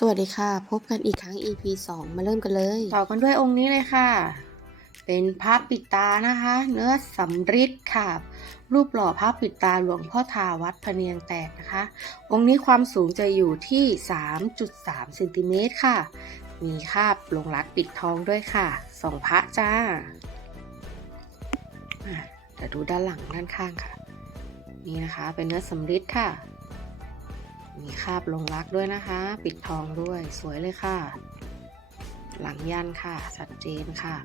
สวัสดีค่ะ พบกันอีกครั้ง EP 2 มาเริ่มกันเลย ต่อกันด้วยองค์นี้เลยค่ะ เป็นพระปิดตานะคะ เนื้อสำริดค่ะ รูปหล่อพระปิดตาหลวงพ่อทาวัดพะเนียงแตกนะคะ องค์นี้ความสูงจะอยู่ที่ 3.3เซนติเมตรค่ะ มีคาบลงรักปิดทองด้วยค่ะสองพระจ้าอ่ดูด้านหลังด้านข้างค่ะ นี่นะคะ เป็นเนื้อสำริดค่ะ มีคาบลงรักด้วยนะคะ ปิดทองด้วยสวยเลยค่ะ หลังยันค่ะ ชัดเจนค่ะ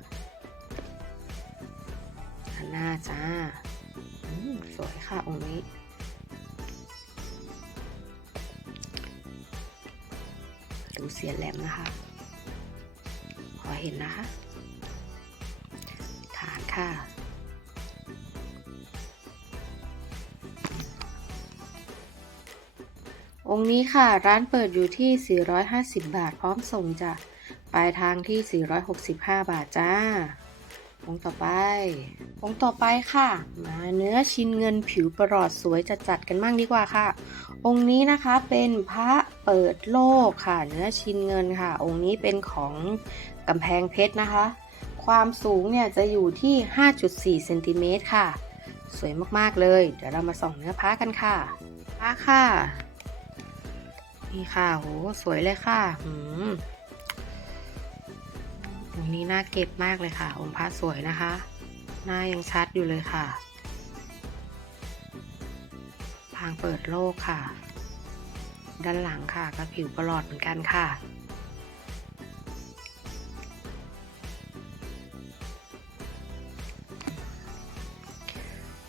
ด้านหน้าจ้าสวยค่ะองค์นี้ดูเสียแหลมนะคะ พอเห็นนะคะ ฐานค่ะ องค์นี้ค่ะร้านเปิดอยู่ที่ 450 บาทพร้อมส่งจ้ะปลายทางที่ 465 บาทจ้า องค์ต่อไป องค์ต่อไปค่ะ มาเนื้อชิ้นเงินผิวประหลอดสวยจัดจัดกันบ้างดีกว่าค่ะ องค์นี้นะคะเป็นพระเปิดโลกค่ะ เนื้อชิ้นเงินค่ะ องค์นี้เป็นของกำแพงเพชรนะคะ ความสูงเนี่ยจะอยู่ที่ 5.4เซนติเมตรค่ะ สวยมากๆเลย เดี๋ยวเรามาส่องเนื้อพระกันค่ะพระค่ะ นี่ค่ะโหสวยเลยค่ะหืมองค์นี้น่าเก็บมากเลยค่ะ องค์พระสวยนะคะ หน้ายังชัดอยู่เลยค่ะ พางเปิดโลกค่ะ ด้านหลังค่ะก็ผิวประหลอดเหมือนกันค่ะ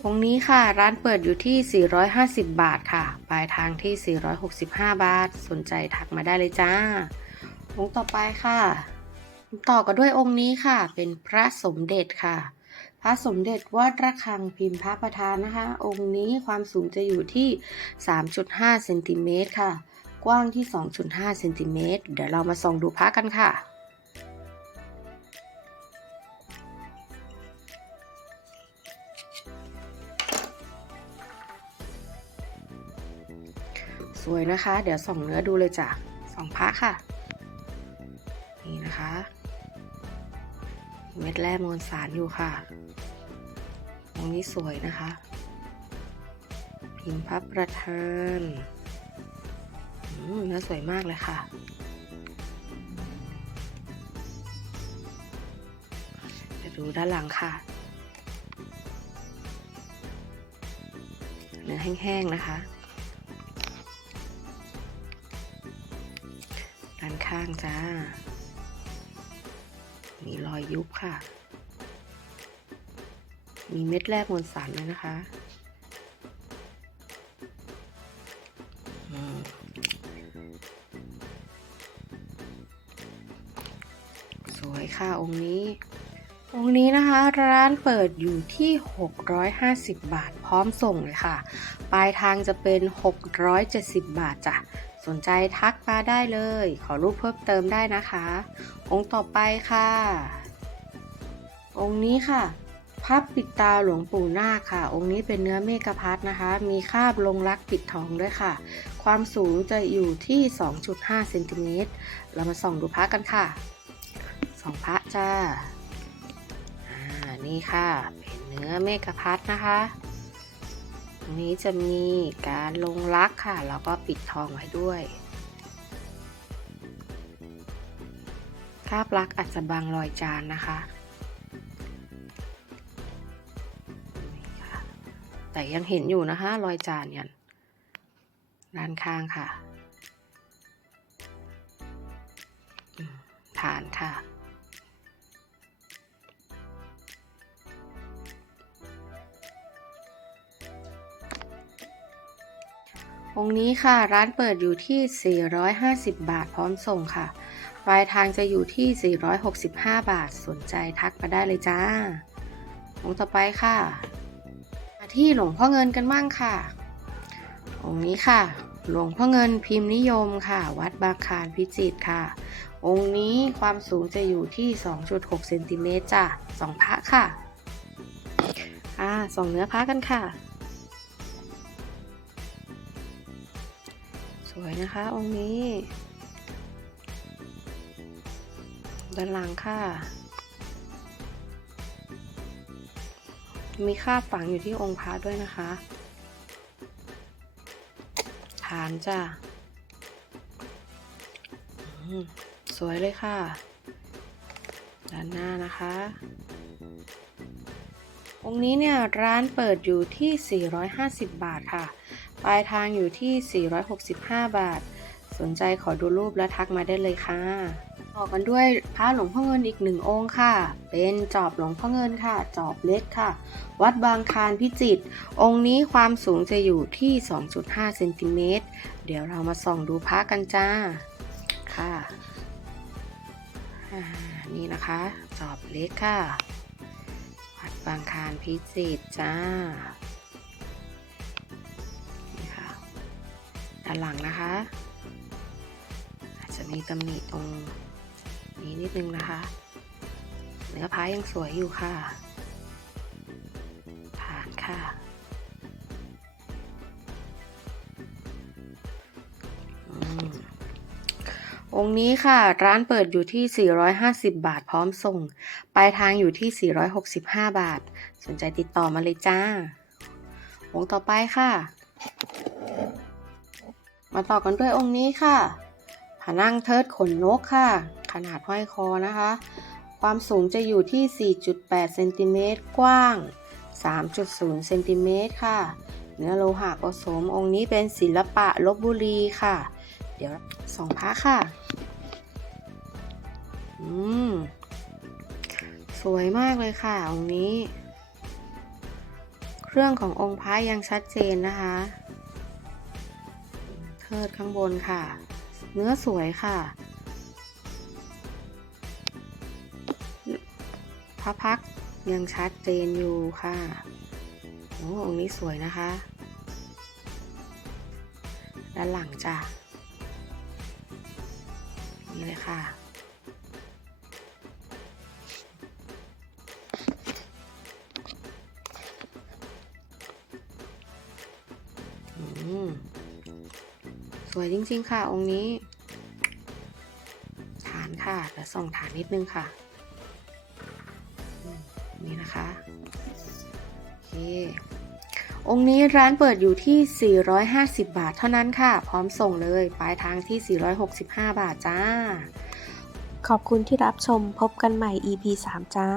องค์นี้ค่ะร้านเปิดอยู่ที่ 450 บาทค่ะ ปลายทางที่ 465 บาท สนใจทักมาได้เลยจ้า องค์ต่อไปค่ะ ต่อกันด้วยองค์นี้ค่ะ เป็นพระสมเด็จค่ะ พระสมเด็จวัดระฆังพิมพ์พระประธานนะคะ องค์นี้ความสูงจะอยู่ที่ 3.5 เซนติเมตรค่ะ กว้างที่ 2.5 เซนติเมตร เดี๋ยวเรามาส่องดูพระกันค่ะ สวยนะคะ เดี๋ยวส่องเนื้อดูเลยจ้ะส่องพระค่ะ นี่นะคะ เม็ดแร่มวลสารอยู่ค่ะตรงนี้สวยนะคะ พิมพ์พระประธานอืมเนื้อสวยมากเลยค่ะจะดูด้านหลังค่ะ เนื้อแห้งๆนะคะ ด้านข้างจ้า มีรอยยุบค่ะ มีเม็ดแรกมวลสารเลยนะคะ สวยค่ะองค์นี้ องค์นี้นะคะร้านเปิดอยู่ที่ 650 บาทพร้อมส่งเลยค่ะ ปลายทางจะเป็น 670 บาทจ้ะ สนใจทักมาได้เลย ขอรูปเพิ่มเติมได้นะคะ องค์ต่อไปค่ะ องค์นี้ค่ะพับปิดตาหลวงปู่นาคค่ะ องค์นี้เป็นเนื้อเมกพัดนะคะ มีคาบลงรักปิดทองด้วยค่ะ ความสูงจะอยู่ที่ 2.5เซนติเมตรเรามาส่องดูพระกันค่ะส่องพระจ้า อ่า นี่ค่ะ เป็นเนื้อเมกพัดนะคะ ตรงนี้จะมีการลงรักค่ะแล้วก็ปิดทองไว้ด้วยคาบรักอาจจะบางรอยจานนะคะแต่ยังเห็นอยู่นะคะรอยจานยันด้านข้างค่ะ ฐานค่ะ องค์นี้ค่ะร้านเปิดอยู่ที่ 450 บาทพร้อมส่งค่ะ ปลายทางจะอยู่ที่ 465 บาท สนใจทักมาได้เลยจ้า องค์ต่อไปค่ะมาที่หลวงพ่อเงินกันบ้างค่ะ องค์นี้ค่ะ หลวงพ่อเงินพิมพ์นิยมค่ะ วัดบางคารพิจิตรค่ะ องค์นี้ความสูงจะอยู่ที่ 2.6เซนติเมตรจ้ะสองพระค่ะ อ่าสองเนื้อพระกันค่ะ วยนะคะองค์นี้ ด้านหลังค่ะ มีค่าฝังอยู่ที่องค์พระด้วยนะคะ ฐานจ้าสวยเลยค่ะ ด้านหน้านะคะ องค์นี้เนี่ยร้านเปิดอยู่ที่ 450 บาทค่ะ ปลายทางอยู่ที่ 465 บาท สนใจขอดูรูปและทักมาได้เลยค่ะต่อกันด้วยพระหลวงพ่อเงินอีกหนึ่งองค์ค่ะ เป็นจอบหลวงพ่อเงินค่ะ จอบเล็กค่ะ วัดบางคานพิจิตร องค์นี้ความสูงจะอยู่ที่ 2.5 เซนติเมตร เดี๋ยวเรามาส่องดูพระกันจ้า ค่ะ นี่นะคะ จอบเล็กค่ะ บางคารพิจิตจ้านี่ค่ะด้านหลังนะคะ อาจจะมีตำหนิตรงนี้นิดนึงนะคะ เนื้อพายยังสวยอยู่ค่ะ ผ่านค่ะ องค์นี้ค่ะ ร้านเปิดอยู่ที่ 450 บาทพร้อมส่ง ปลายทางอยู่ที่ 465 บาท สนใจติดต่อมาเลยจ้า องค์ต่อไปค่ะ มาต่อกันด้วยองค์นี้ค่ะผานั่งเทิดขนนกค่ะ ขนาดห้อยคอนะคะ ความสูงจะอยู่ที่ 4.8 เซนติเมตร กว้าง 3.0 เซนติเมตรค่ะ เนื้อโลหะผสมองค์นี้เป็นศิลปะลบบุรีค่ะ เดี๋ยวสองพระค่ะ อืม สวยมากเลยค่ะองค์นี้ เครื่องขององค์พระยังชัดเจนนะคะ เทิดข้างบนค่ะ เนื้อสวยค่ะ พระพักยังชัดเจนอยู่ค่ะโอ้องค์นี้สวยนะคะ ด้านหลังจ้ะ นี่เลยค่ะ สวยจริง ๆ ค่ะ องค์นี้ ฐานค่ะ แล้วส่องฐานนิดนึงค่ะ องค์นี้ร้านเปิดอยู่ที่ 450 บาทเท่านั้นค่ะ พร้อมส่งเลยปลายทางที่ 465 บาทจ้า ขอบคุณที่รับชมพบกันใหม่ EP 3 จ้า